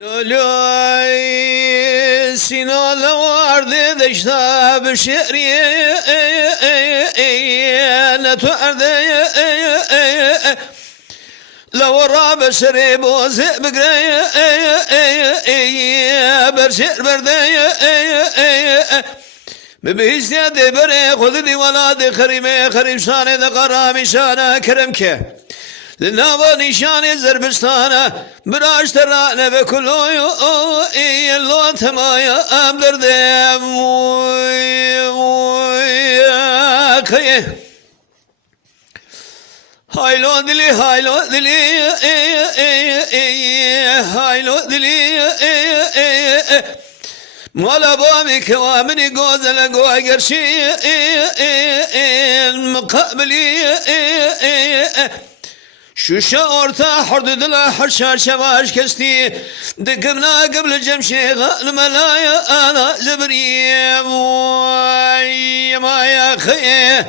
لولی سینا لوارد دشتا بشری نتو ارده لو راب سري بوز بقري برشر برده ببيش دي بري خذ دي ولاد خريمي خريم شاني دقرامي شانا كرمكه لنابا نشاني زربستانا براش ترانا بكلو اللو تمايا أبدر دي كيه هايلو دلي هايلو دلي هايلو دلي مولا بامي كوامني قوزل قوى قرشي مقابلي شوشا اورتا حرد دلا حرشا شواش كستي دقمنا قبل جمشي الملايا انا زبري ما يا خي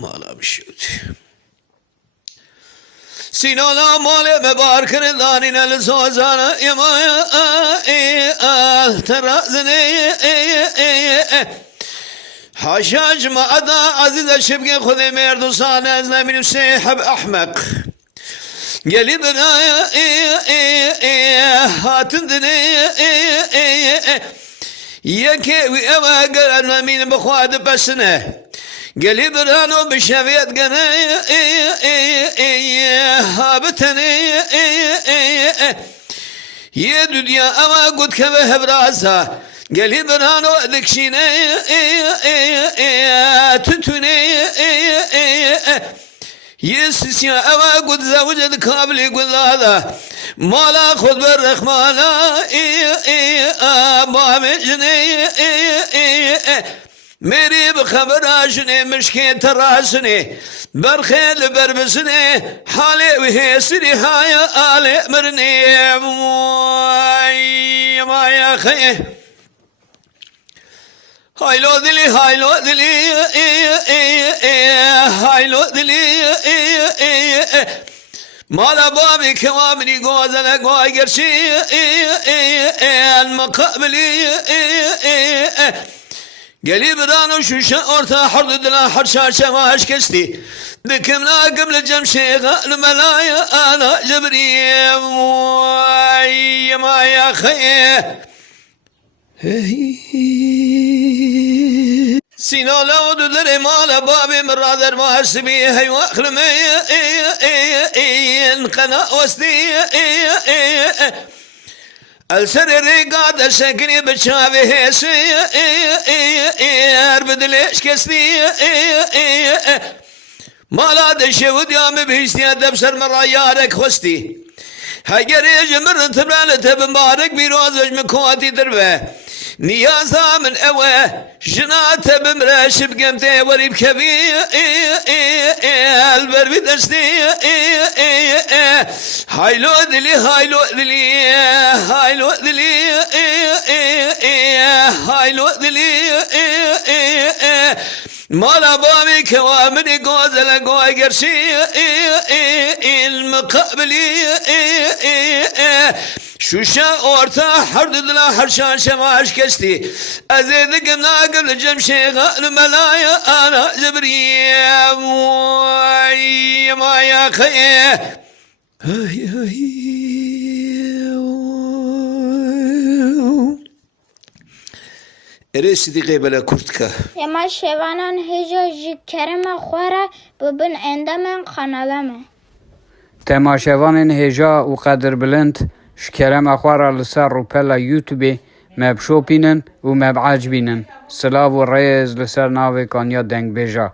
مالا بشوت سينالا مالي مباركن دانينا لزوزانا يا ترازني حاشاج ما أدا عزيز الشبقي خذي ميردو صانع زمين سيحب أحمق قالي بنايا هاتندني يكي أما قال مين بخواد بسنه قالي برانو بشافيت قنايا هابتني يا دنيا أما قد كبه براسها قالي برانو دكشيني تتوني يسس يا أما قد زوجة كابلي قد هذا مالا خذ بالرخمانا بامجني ميري بخبر عشني مشكي تراسني برخيل بربسني حالي وهي سري هاي آلي مرني ما يا خيه هايلو دلي هايلو دلي هايلو دلي مالا بابي كوامني قوزل قوي قرشي المقابلي قالي برانو شوشا اورتا حرد دلا حرشا شواش كستي دكمنا قبل جمشي الملايا انا جبري ما يا خيه سينا لو دلري مال بابي مرادر ما حسبي هي واخلمي قنا وستي السرري قاد سكني بشافي هسي بدليش كستي مالا دشود يوم بيستي دبسر مرايارك خستي هاجري جمر تبرال تبمبارك بيروزج مكواتي دربه نيازا من اوه جنات بمرش بقمتي وريب كبي البر بدستي هايلو دلي هايلو دلي هايلو دلي هايلو دلي مالا بامي كوامني قوزل قوي قرشي المقابلي شوشا اورتا حرد دلا حرشان شماش كستي ازيد قمنا قبل جمشي الملايا انا جبري ما يا خيه ارسي قبل كرتكا اما شوانان هجا کرم خوره ببن اندمن قنالمه تماشاوان هجا و قدر بلند شكرم أخوار لسر روبلا يوتيوب مبشوبينن و مبعجبينن سلاو و ريز لسر ناوي كانيا دنگ بيجا